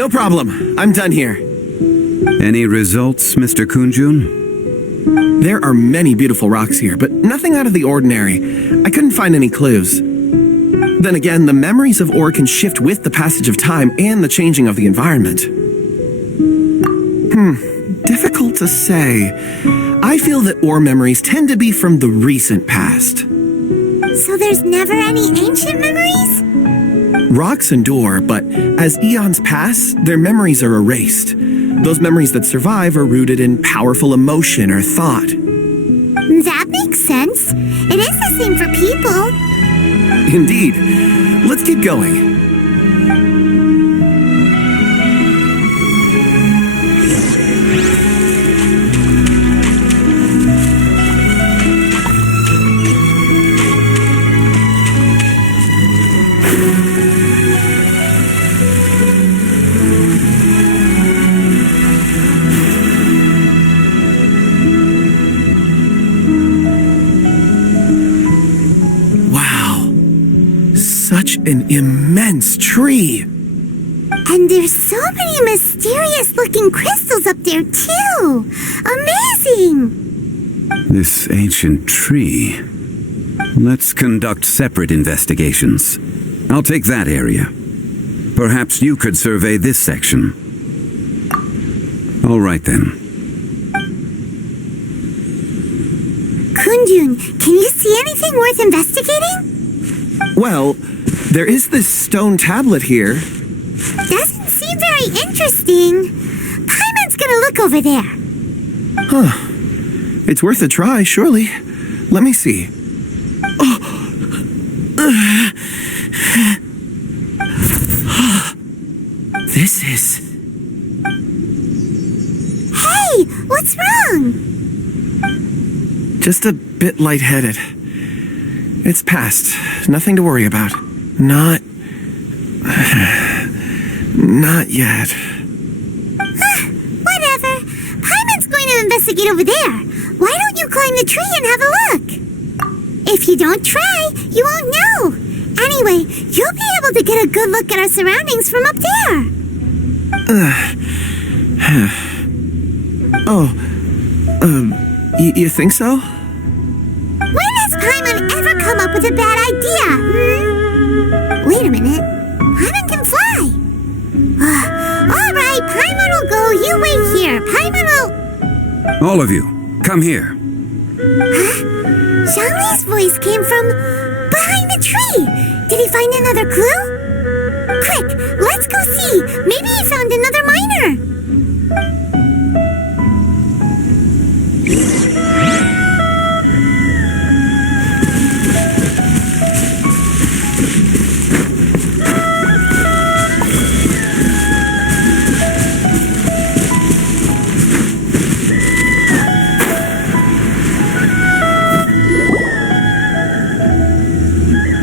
No problem. I'm done here. Any results, Mr. Kunjun? There are many beautiful rocks here, but nothing out of the ordinary. I couldn't find any clues. Then again, the memories of ore can shift with the passage of time and the changing of the environment. Difficult to say. I feel that ore memories tend to be from the recent past. So there's never any ancient memories? Rocks endure, but as eons pass, their memories are erased. Those memories that survive are rooted in powerful emotion or thought. That makes sense. It is the same for people. Indeed. Let's keep going. Such an immense tree. And there's so many mysterious-looking crystals up there, too. Amazing! This ancient tree. Let's conduct separate investigations. I'll take that area. Perhaps you could survey this section. All right, then. Kunjun, can you see anything worth investigating? Well, there is this stone tablet here. Doesn't seem very interesting. Paimon's gonna look over there. Huh. It's worth a try, surely. Let me see. This is... Hey, what's wrong? just a bit lightheaded. It's past. Nothing to worry about. Not yet. Whatever. Paimon's going to investigate over there. Why don't you climb the tree and have a look? If you don't try, you won't know. Anyway, you'll be able to get a good look at our surroundings from up there. You think so? When has Paimon ever come up with a bad idea? Wait a minute. Paimon can fly. All right, Paimon will go. You wait here. Paimon will... All of you, come here. Huh? Zhongli's voice came from behind the tree. Did he find another clue? Quick, let's go see. Maybe he found another miner.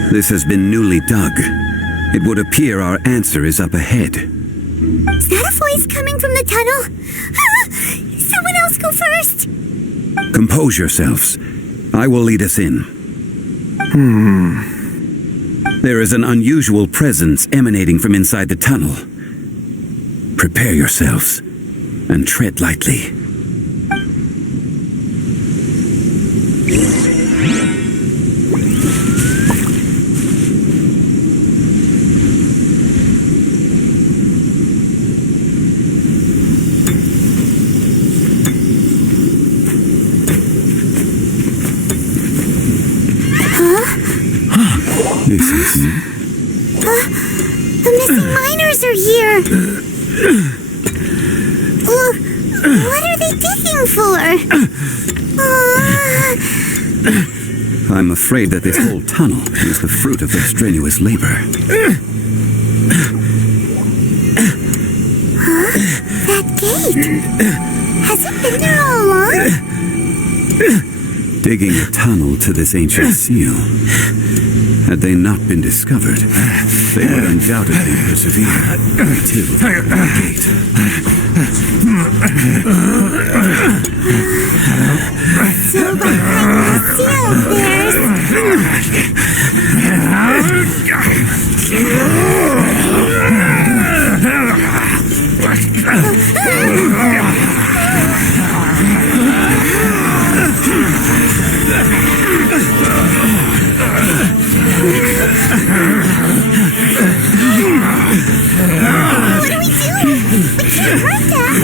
This has been newly dug. It would appear our answer is up ahead. Is that a voice coming from the tunnel? Someone else go first. Compose yourselves. I will lead us in. There is an unusual presence emanating from inside the tunnel. Prepare yourselves and tread lightly. This is... The missing miners are here. What are they digging for? I'm afraid that this whole tunnel is the fruit of their strenuous labor. That gate. Has it been there all along? Digging a tunnel to this ancient seal. Had they not been discovered, they would undoubtedly persevere until the gate. So behind the seal, there's... What do we do? We can't hurt them.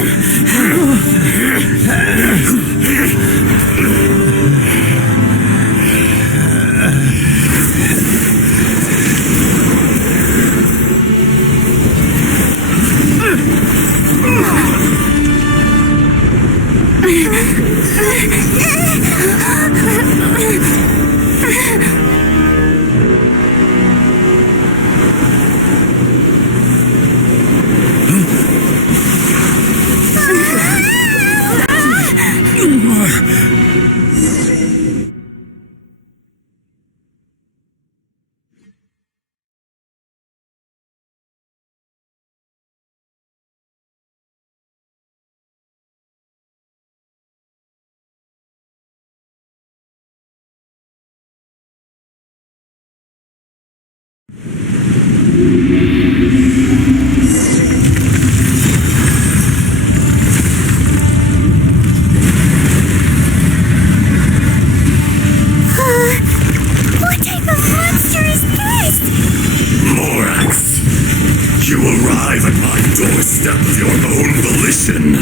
Doorstep of your own volition.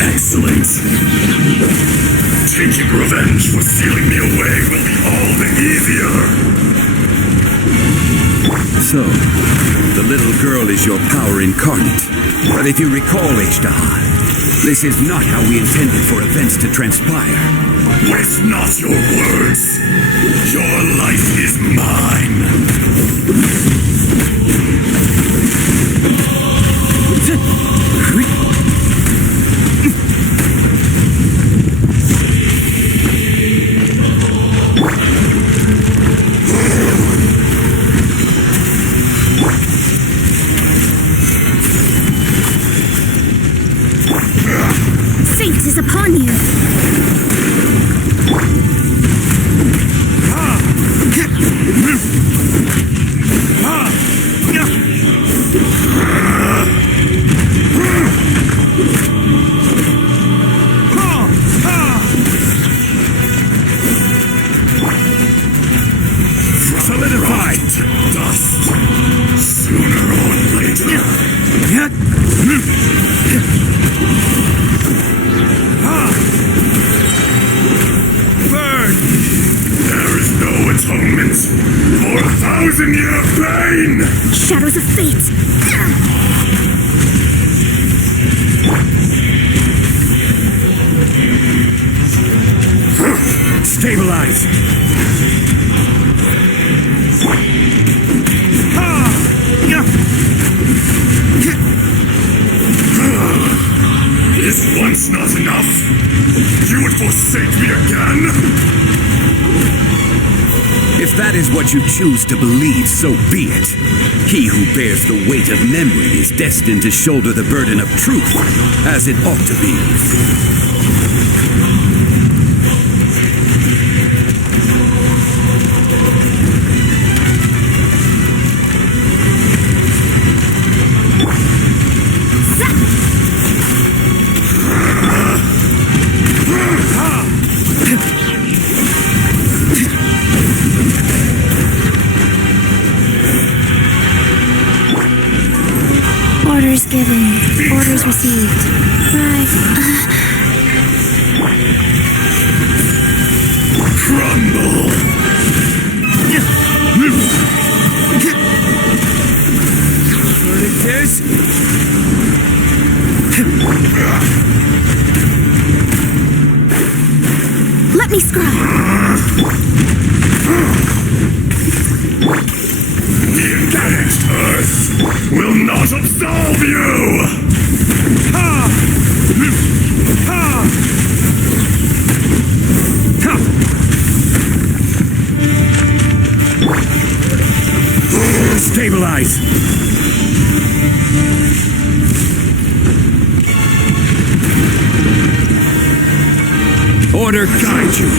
Excellent. Taking revenge for sealing me away will be all the easier. So, the little girl is your power incarnate. But if you recall, H-Dahar, this is not how we intended for events to transpire. Waste not your words. Your life is mine. Fate is upon you. Solidified to dust. Sooner or later. Burn! There is no atonement for 1,000-year pain! Shadows of fate. Stabilize! Is once not enough? You would forsake me again? If that is what you choose to believe, so be it. He who bears the weight of memory is destined to shoulder the burden of truth, as it ought to be. Orders given. Orders received. Right. Crumble! Let me scribe. The engaged Earth will not absolve you! Ha! Ha! Stabilize! Order guide you!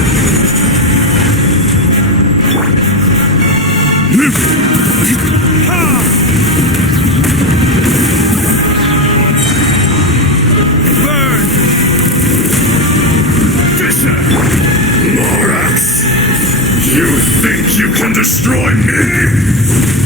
Burn! Fisher! Morax! You think you can destroy me?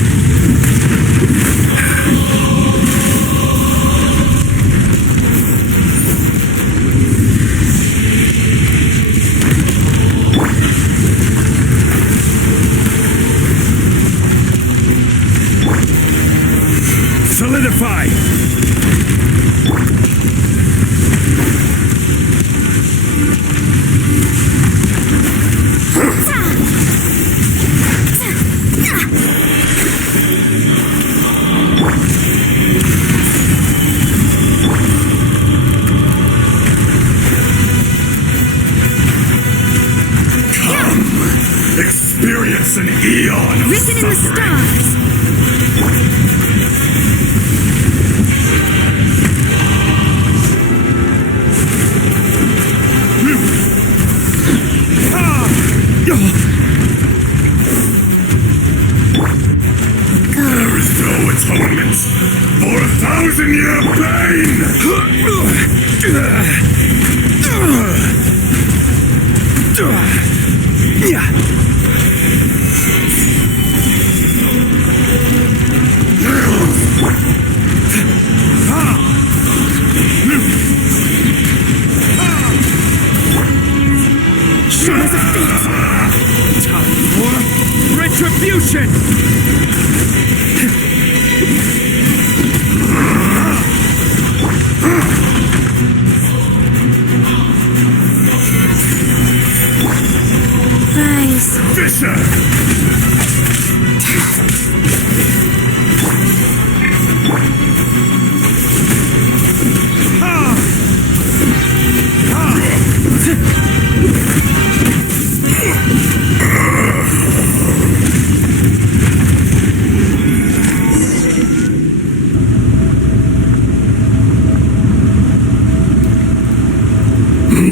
Solidify! Experience an eon of Written in the suffering. stars. There is no atonement for 1,000-year pain! Time for retribution! Rise. Fisher!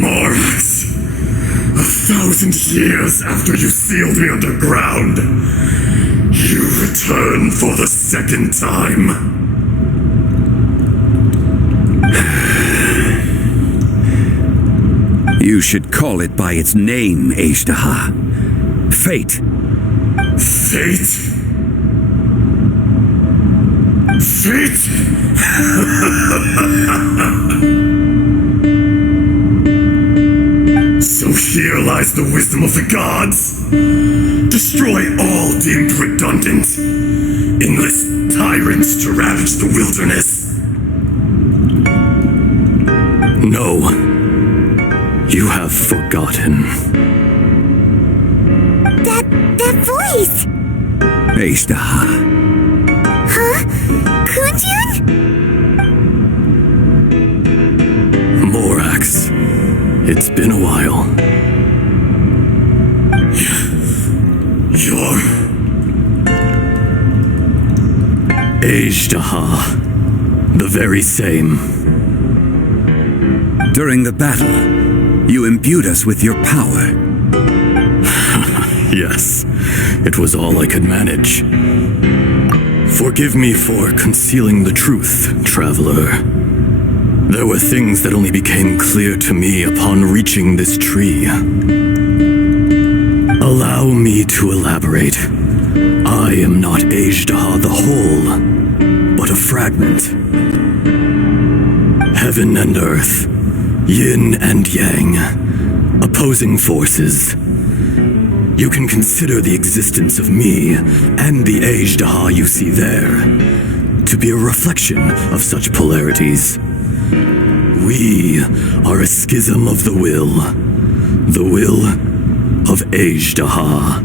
Morax! 1,000 years after you sealed me underground, you return for the second time. You should call it by its name, Ashtaha. Fate. Fate? Fate? So here lies the wisdom of the gods. Destroy all deemed redundant. Enlist tyrants to ravage the wilderness. No. You have forgotten. That voice! Ashtaha. Huh? Kunjun? Morax. It's been a while. You're... Ashtaha. The very same. During the battle, you imbued us with your power. Yes, it was all I could manage. Forgive me for concealing the truth, traveler. There were things that only became clear to me upon reaching this tree. Allow me to elaborate. I am not Ashtaha the whole, but a fragment. Heaven and earth, yin and yang, opposing forces. You can consider the existence of me and the Ashtaha you see there to be a reflection of such polarities. We are a schism of the will of Ashtaha.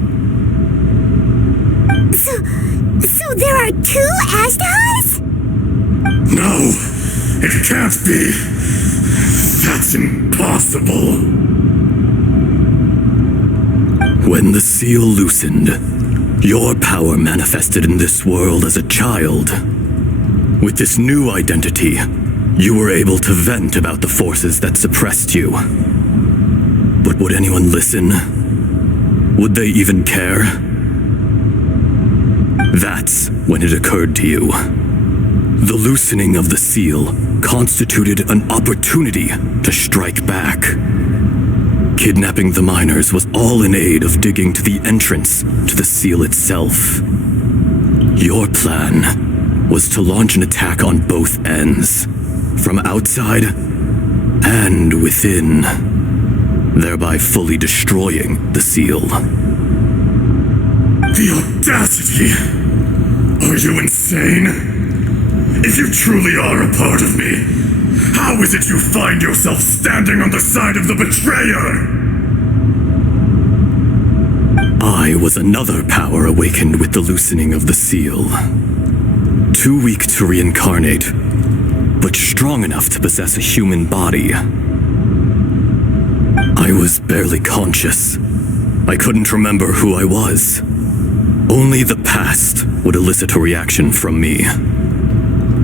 So there are two Ashtahas? No! It can't be! That's impossible! When the seal loosened, your power manifested in this world as a child. With this new identity, you were able to vent about the forces that suppressed you. But would anyone listen? Would they even care? That's when it occurred to you. The loosening of the seal constituted an opportunity to strike back. Kidnapping the miners was all in aid of digging to the entrance to the seal itself. Your plan was to launch an attack on both ends, from outside and within, thereby fully destroying the seal. The audacity! Are you insane? If you truly are a part of me, how is it you find yourself standing on the side of the betrayer? I was another power awakened with the loosening of the seal. Too weak to reincarnate, but strong enough to possess a human body. I was barely conscious. I couldn't remember who I was. Only the past would elicit a reaction from me.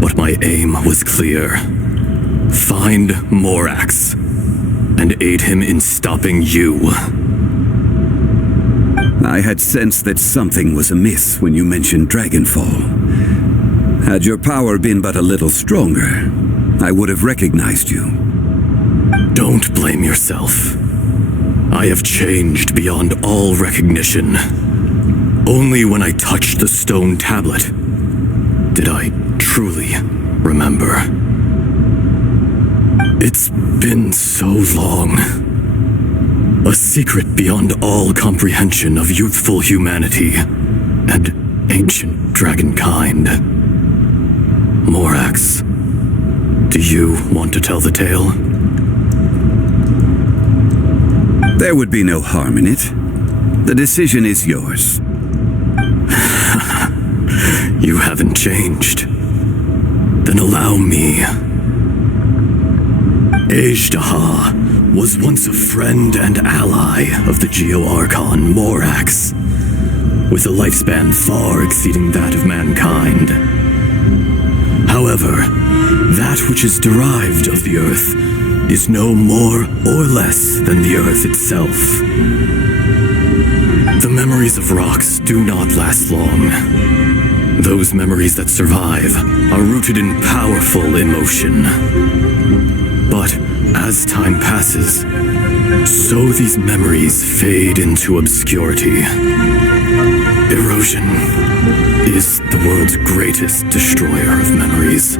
But my aim was clear. Find Morax and aid him in stopping you. I had sensed that something was amiss when you mentioned Dragonfall. Had your power been but a little stronger, I would have recognized you. Don't blame yourself. I have changed beyond all recognition. Only when I touched the stone tablet did I truly remember. It's been so long. A secret beyond all comprehension of youthful humanity and ancient dragonkind. Morax, do you want to tell the tale? There would be no harm in it. The decision is yours. You haven't changed. Then allow me. Ejdaha was once a friend and ally of the Geo-Archon Morax, with a lifespan far exceeding that of mankind. However, that which is derived of the Earth is no more or less than the Earth itself. The memories of rocks do not last long. Those memories that survive are rooted in powerful emotion. But as time passes, so these memories fade into obscurity. Erosion is the world's greatest destroyer of memories.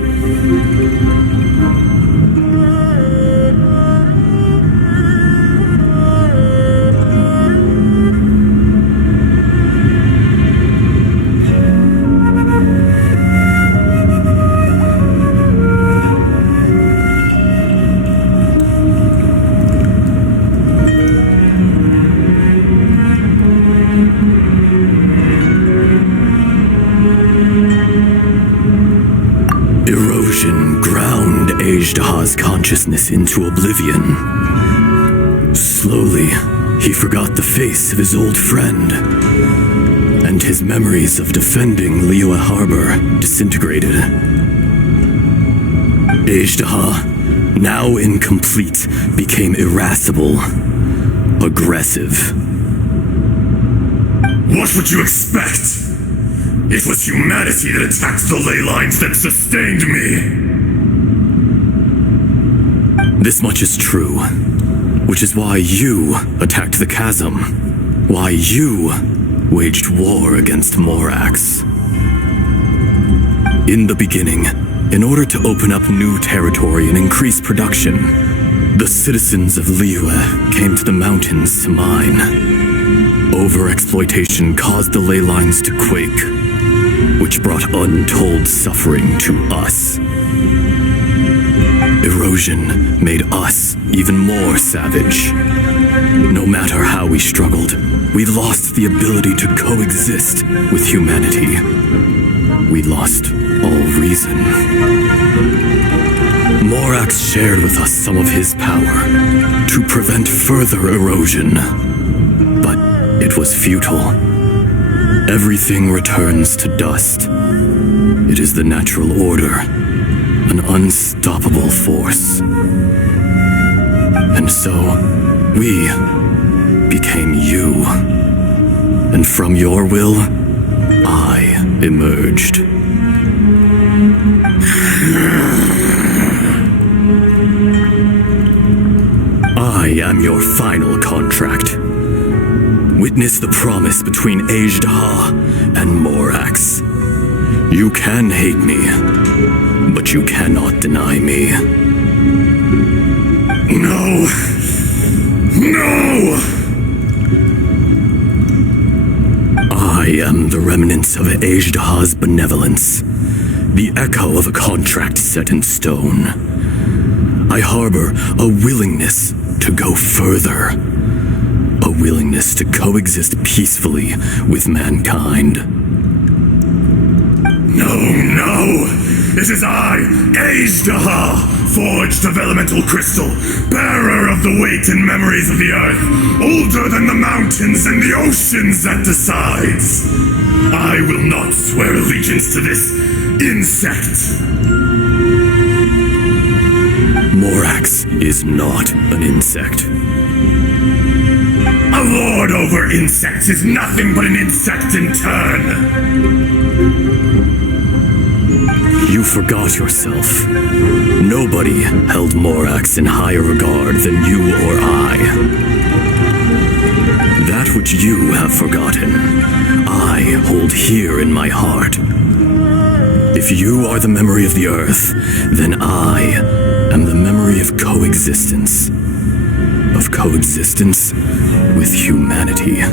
Erosion ground Ejdaha's consciousness into oblivion. Slowly, he forgot the face of his old friend, and his memories of defending Liyue Harbor disintegrated. Ejdaha, now incomplete, became irascible, aggressive. What would you expect? It was humanity that attacked the ley lines that sustained me. This much is true, which is why you attacked the chasm, why you waged war against Morax. In the beginning, in order to open up new territory and increase production, the citizens of Liyue came to the mountains to mine. Overexploitation caused the ley lines to quake, which brought untold suffering to us. Erosion made us even more savage. No matter how we struggled, we lost the ability to coexist with humanity. We lost all reason. Morax shared with us some of his power to prevent further erosion, but it was futile. Everything returns to dust. It is the natural order, an unstoppable force. And so, we became you. And from your will, I emerged. I am your final contract. Witness the promise between Ejdaha and Morax. You can hate me, but you cannot deny me. No! No! I am the remnants of Ejdaha's benevolence, the echo of a contract set in stone. I harbor a willingness to go further. A willingness to coexist peacefully with mankind. No! It is I, Azhdaha, forged of elemental crystal, bearer of the weight and memories of the earth, older than the mountains and the oceans that decides. I will not swear allegiance to this insect. Morax is not an insect. A lord over insects is nothing but an insect in turn. You forgot yourself. Nobody held Morax in higher regard than you or I. That which you have forgotten, I hold here in my heart. If you are the memory of the earth, then I am the memory of coexistence. Of coexistence with humanity.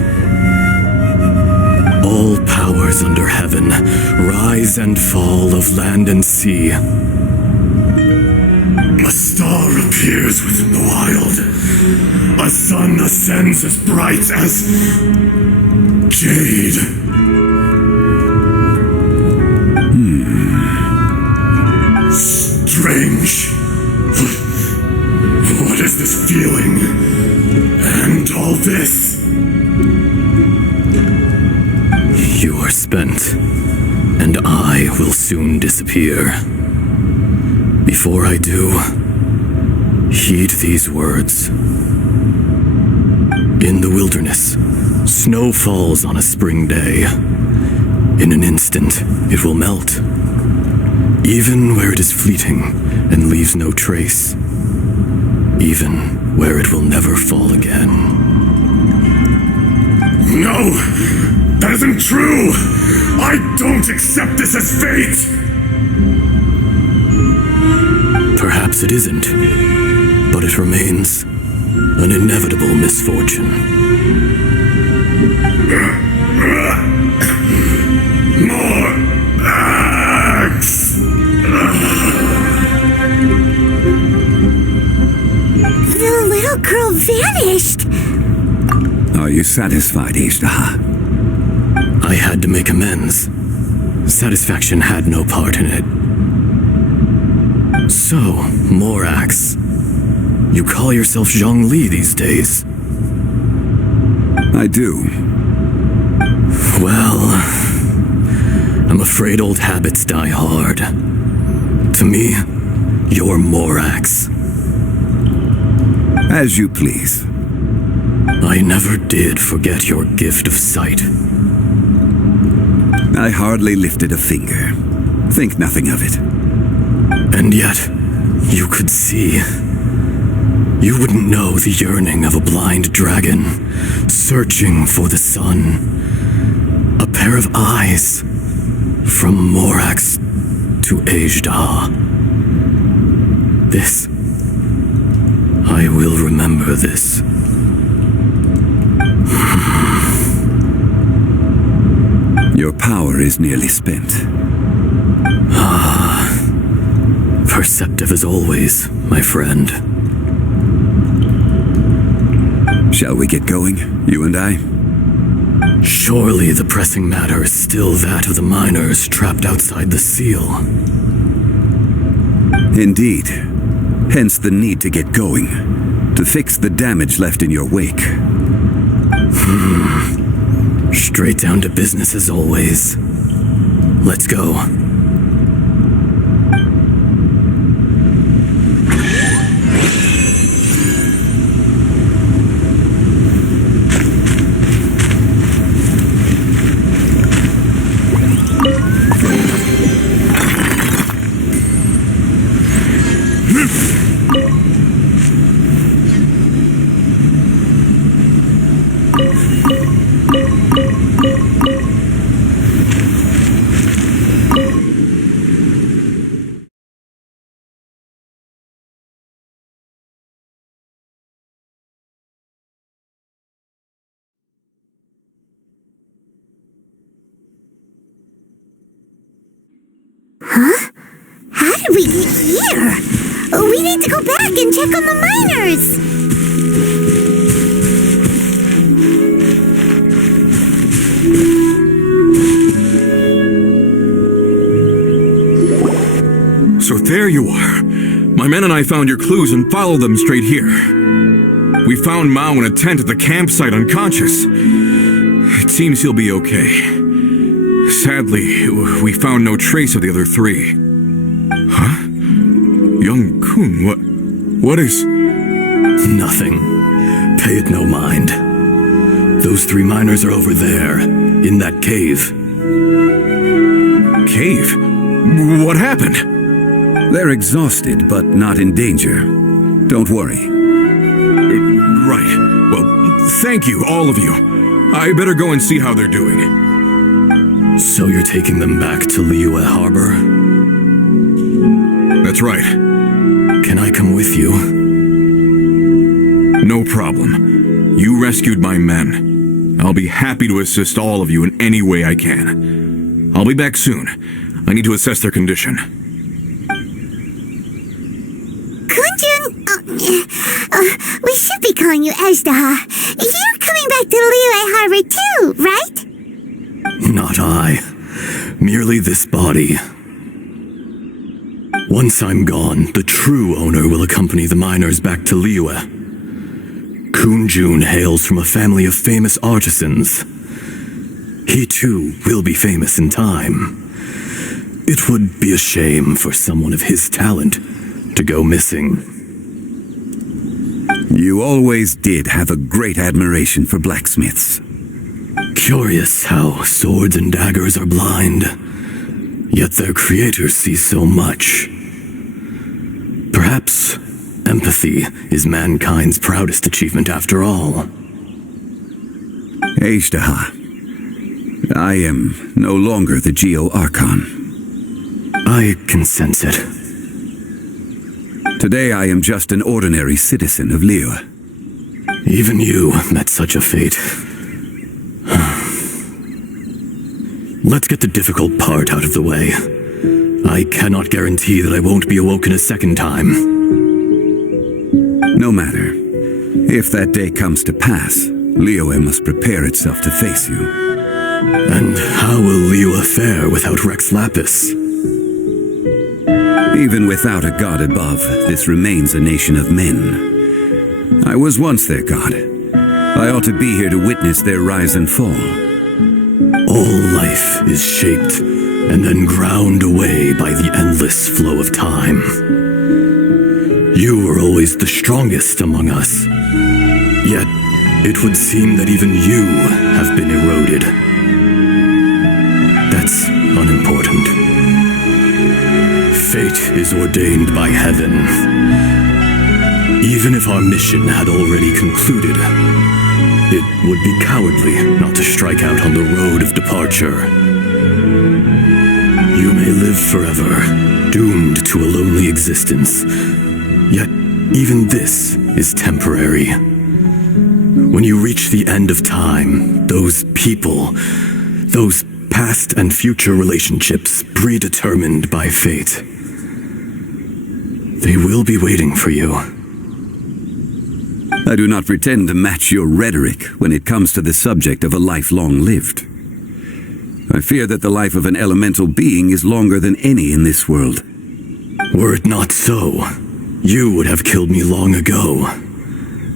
All powers under heaven, rise and fall of land and sea. A star appears within the wild. A sun ascends as bright as jade. Strange. What is this feeling? And all this? You are spent, and I will soon disappear. Before I do, heed these words. In the wilderness, snow falls on a spring day. In an instant, it will melt. Even where it is fleeting and leaves no trace. Even where it will never fall again. No! That isn't true! I don't accept this as fate! Perhaps it isn't, but it remains an inevitable misfortune. More axe! The little girl vanished! Are you satisfied, Azhdaha? I had to make amends. Satisfaction had no part in it. So, Morax, you call yourself Zhongli these days? I do. Well, I'm afraid old habits die hard. To me, you're Morax. As you please. I never did forget your gift of sight. I hardly lifted a finger. Think nothing of it. And yet, you could see. You wouldn't know the yearning of a blind dragon, searching for the sun. A pair of eyes, from Morax to Azhdaha. This, I will remember this. Your power is nearly spent. Perceptive as always, my friend. Shall we get going, you and I? Surely the pressing matter is still that of the miners trapped outside the seal. Indeed. Hence the need to get going. To fix the damage left in your wake. Straight down to business as always. Let's go. did we get here? We need to go back and check on the miners. So there you are. My men and I found your clues and followed them straight here. We found Mao in a tent at the campsite unconscious. It seems he'll be okay. Sadly, we found no trace of the other three. Huh? Young Kun, what is... Nothing. Pay it no mind. Those three miners are over there, in that cave. Cave? What happened? They're exhausted, but not in danger. Don't worry. Right. Well, thank you, all of you. I better go and see how they're doing. So you're taking them back to Liyue Harbor? That's right. Can I come with you? No problem. You rescued my men. I'll be happy to assist all of you in any way I can. I'll be back soon. I need to assess their condition. We should be calling you Ezdaha. You're coming back to Liyue Harbor too, right? Not I. Merely this body. Once I'm gone, the true owner will accompany the miners back to Liyue. Kun Jun hails from a family of famous artisans. He too will be famous in time. It would be a shame for someone of his talent to go missing. You always did have a great admiration for blacksmiths. Curious how swords and daggers are blind, yet their creators see so much. Perhaps empathy is mankind's proudest achievement after all. Ezdaha, I am no longer the Geo-Archon. I can sense it. Today I am just an ordinary citizen of Liyue. Even you met such a fate. Let's get the difficult part out of the way. I cannot guarantee that I won't be awoken a second time. No matter. If that day comes to pass, Liyue must prepare itself to face you. And how will Liyue fare without Rex Lapis? Even without a god above, this remains a nation of men. I was once their god. I ought to be here to witness their rise and fall. All life is shaped and then ground away by the endless flow of time. You were always the strongest among us. Yet, it would seem that even you have been eroded. That's unimportant. Fate is ordained by heaven. Even if our mission had already concluded, it would be cowardly not to strike out on the road of departure. You may live forever, doomed to a lonely existence. Yet, even this is temporary. When you reach the end of time, those people, those past and future relationships predetermined by fate, they will be waiting for you. I do not pretend to match your rhetoric when it comes to the subject of a life long lived. I fear that the life of an elemental being is longer than any in this world. Were it not so, you would have killed me long ago,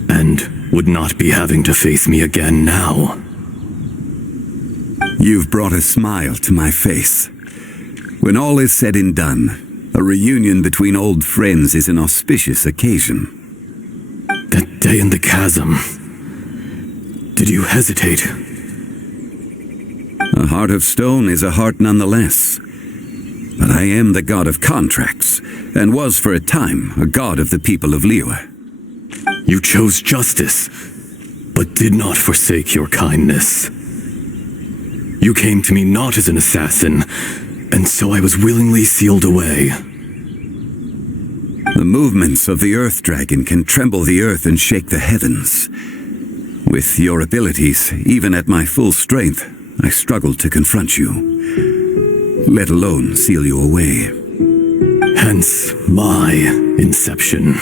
and would not be having to face me again now. You've brought a smile to my face. When all is said and done, a reunion between old friends is an auspicious occasion. That day in the chasm, did you hesitate? A heart of stone is a heart nonetheless. But I am the god of contracts, and was for a time a god of the people of Liyue. You chose justice, but did not forsake your kindness. You came to me not as an assassin, and so I was willingly sealed away. The movements of the Earth Dragon can tremble the earth and shake the heavens. With your abilities, even at my full strength, I struggled to confront you, let alone seal you away. hence my inception.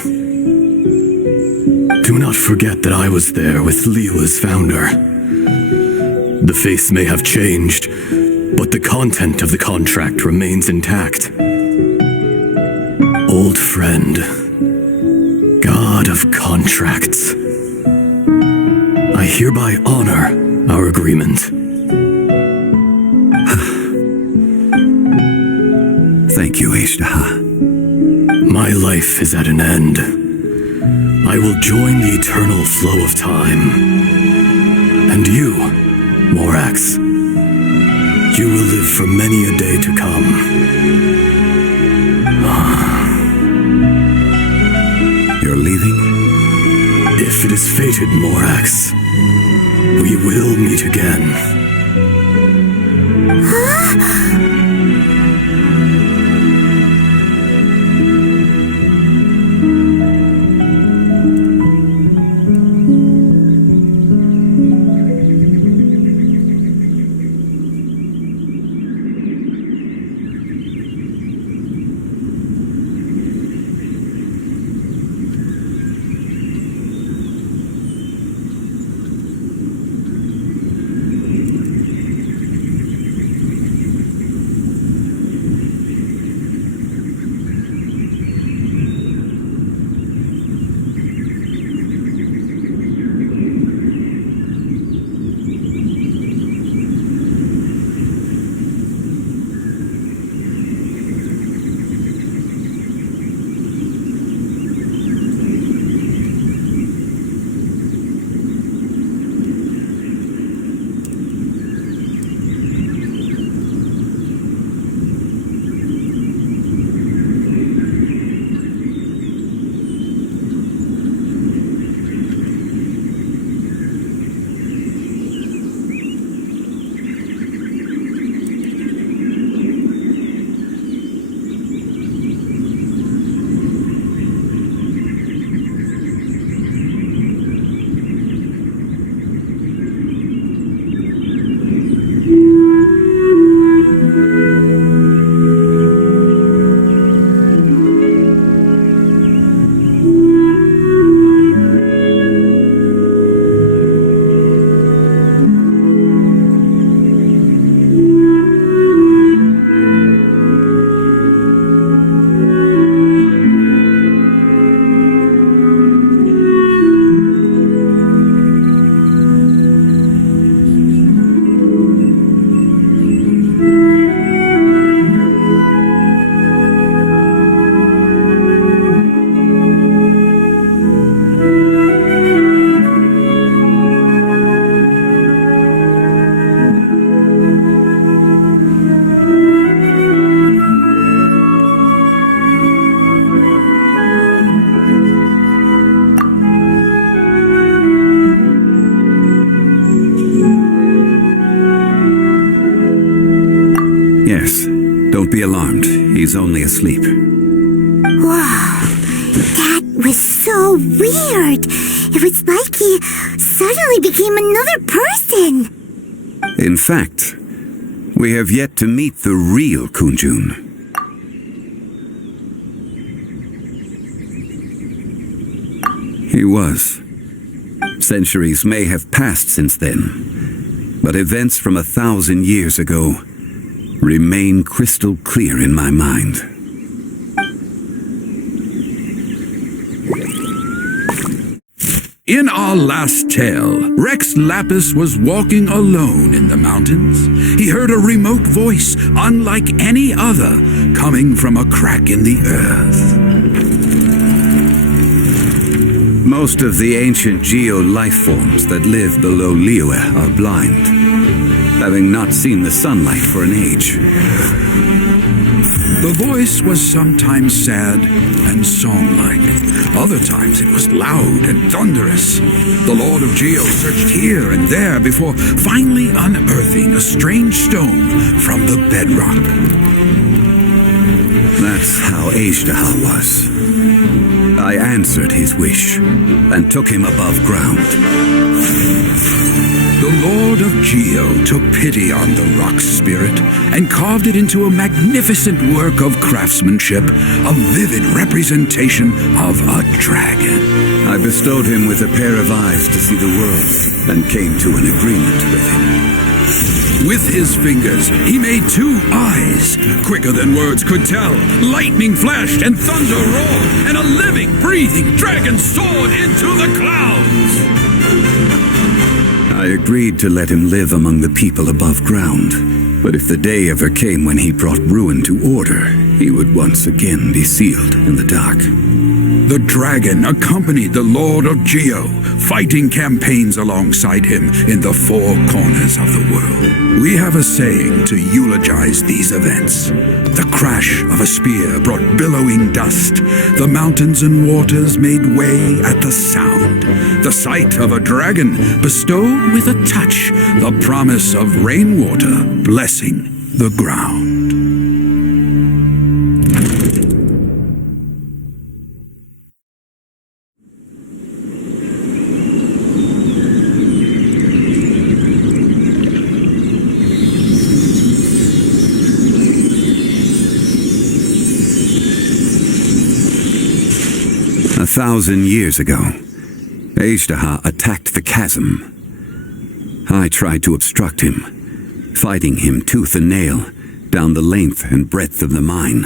Do not forget that I was there with Liua's founder. The face may have changed, but the content of the contract remains intact. Old friend, God of contracts, I hereby honor our agreement. Thank you, Ishtaha. My life is at an end. I will join the eternal flow of time. And you, Morax, you will live for many a day to come. You're leaving? If it is fated, Morax, we will meet again. Yes, don't be alarmed. He's only asleep. Wow, that was so weird. It was like he suddenly became another person. In fact, we have yet to meet the real Kunjun. He was. Centuries may have passed since then, but events from 1,000 years ago remain crystal clear in my mind. In our last tale, Rex Lapis was walking alone in the mountains. He heard a remote voice, unlike any other, coming from a crack in the earth. Most of the ancient geo-life forms that live below Liyue are blind, having not seen the sunlight for an age. The voice was sometimes sad and song-like. Other times it was loud and thunderous. The Lord of Geo searched here and there before finally unearthing a strange stone from the bedrock. That's how Ishtaha was. I answered his wish and took him above ground. The The Lord of Geo took pity on the rock spirit and carved it into a magnificent work of craftsmanship, a vivid representation of a dragon. I bestowed him with a pair of eyes to see the world and came to an agreement with him. With his fingers, he made 2 eyes. Quicker than words could tell, lightning flashed and thunder roared, and a living, breathing dragon soared into the clouds. I agreed to let him live among the people above ground, but if the day ever came when he brought ruin to order, he would once again be sealed in the dark. The dragon accompanied the Lord of Geo, fighting campaigns alongside him in the 4 corners of the world. We have a saying to eulogize these events. The crash of a spear brought billowing dust. The mountains and waters made way at the sound. The sight of a dragon bestowed with a touch the promise of rainwater blessing the ground. 1,000 years ago, Azhdaha attacked the chasm. I tried to obstruct him, fighting him tooth and nail down the length and breadth of the mine.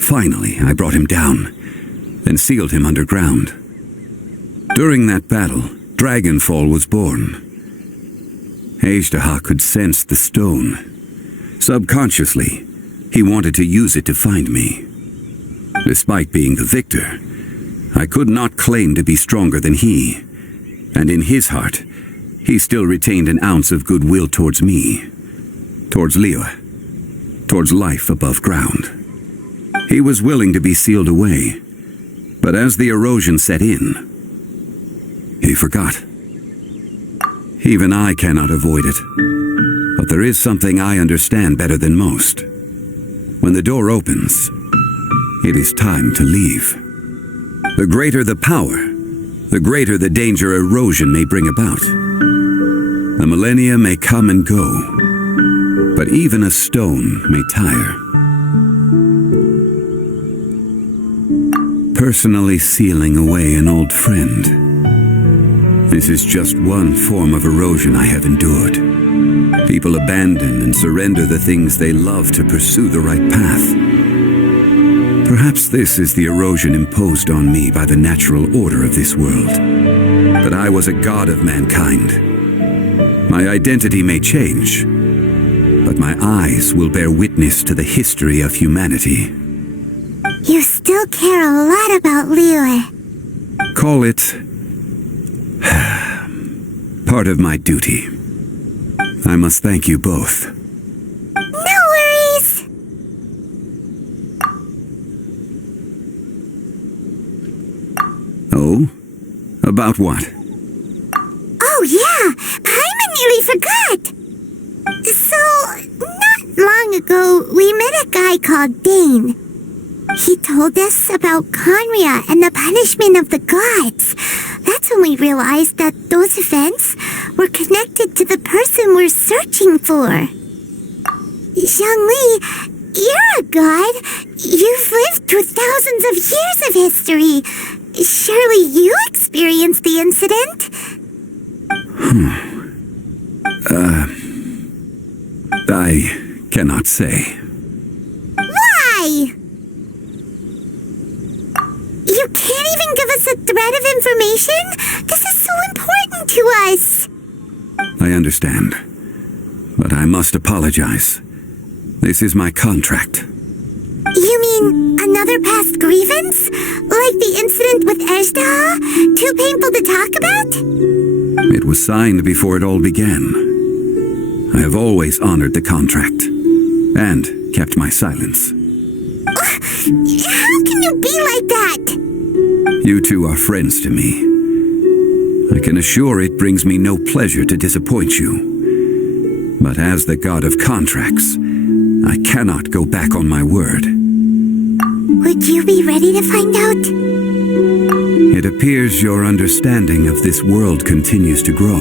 Finally, I brought him down and sealed him underground. During that battle, Dragonfall was born. Azhdaha could sense the stone. Subconsciously, he wanted to use it to find me. Despite being the victor, I could not claim to be stronger than he, and in his heart, he still retained an ounce of goodwill towards me, towards Liyue, towards life above ground. He was willing to be sealed away, but as the erosion set in, he forgot. Even I cannot avoid it, but there is something I understand better than most. When the door opens, it is time to leave. The greater the power, the greater the danger erosion may bring about. The millennia may come and go, but even a stone may tire. Personally sealing away an old friend. This is just one form of erosion I have endured. People abandon and surrender the things they love to pursue the right path. Perhaps this is the erosion imposed on me by the natural order of this world. That I was a god of mankind. My identity may change, but my eyes will bear witness to the history of humanity. You still care a lot about Liyue. Call it part of my duty. I must thank you both. No worries. Oh? About what? Oh yeah, Paimon nearly forgot. So, not long ago, we met a guy called Dane. He told us about Conria and the punishment of the gods. That's when we realized that those events were connected to the person we're searching for. Zhongli, you're a god. You've lived through thousands of years of history. Surely you experienced the incident? I cannot say. Why? You can't even give us a thread of information? This is so important to us. I understand, but I must apologize. This is my contract. You mean another past grievance? Like the incident with Azhdaha? Too painful to talk about? It was signed before it all began. I have always honored the contract, and kept my silence. How can you be like that? You two are friends to me. I can assure it brings me no pleasure to disappoint you. But as the god of contracts, I cannot go back on my word. Would you be ready to find out? It appears your understanding of this world continues to grow.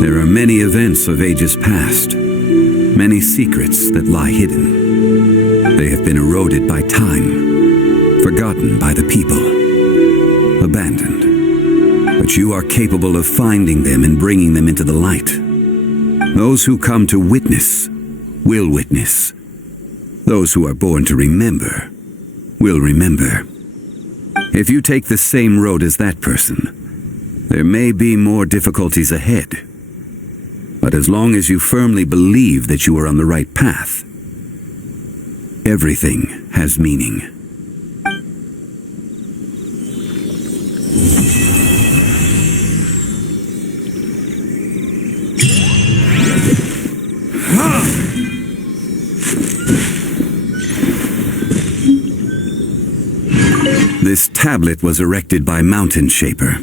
There are many events of ages past, many secrets that lie hidden. They have been eroded by time, forgotten by the people, abandoned. But you are capable of finding them and bringing them into the light. Those who come to witness will witness. Those who are born to remember will remember. If you take the same road as that person, there may be more difficulties ahead. But as long as you firmly believe that you are on the right path, everything has meaning. This tablet was erected by Mountain Shaper.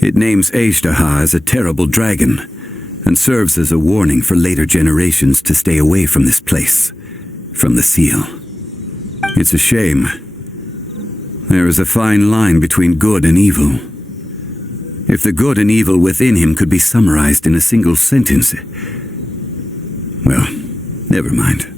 It names Ajdaha as a terrible dragon, and serves as a warning for later generations to stay away from this place, from the seal. It's a shame. There is a fine line between good and evil. If the good and evil within him could be summarized in a single sentence... Well, never mind.